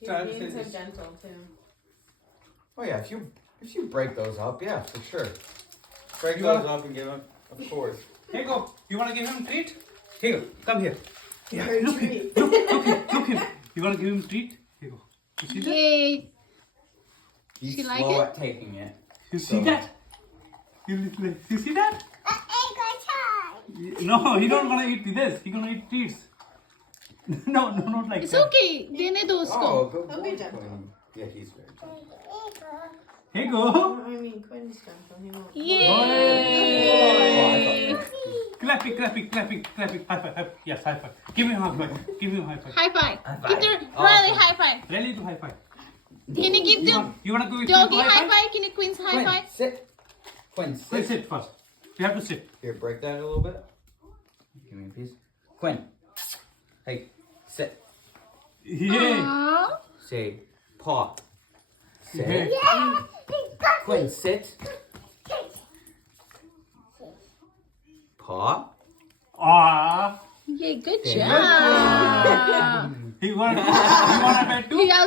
He's being so gentle too. Oh yeah, if you break those up, yeah, for sure. Break You those wanna- up and give them, of course. Here you go. You wanna give him a treat? Here you go. Come here. Yeah, Or a look him. treat. Look him. You wanna give him a treat? Here you go. You see that? Yay. He's She like slow it? at taking it. You see So- that? You see that? No, he don't wanna eat this. He gonna eat treats. No, not like It's that. okay. देने दो उसको. Oh, good He'll be boy, gentle. Quinn. Yeah, he's very gentle. Here you go. I mean, Quinn's gentle. He won't. Yay. Oh, I thought Clapping. High five. Yes, high five. Give him a high five. Give him a high five. High five. High five. Give the Awesome. Riley high five. Rally to high five. Can you give the You wanna go with doggy high high five? Can you Queen's high Quinn, five? sit. Quinn, Quinn, sit. sit first. You have to sit. Here, break that a little bit. Give me a piece. Quinn. Hey, sit. Yeah. Aww. Say, paw. Sit. Yeah. Quinn, sit. Paw. Ah. Yay, good Okay. job. He want a pet too? He also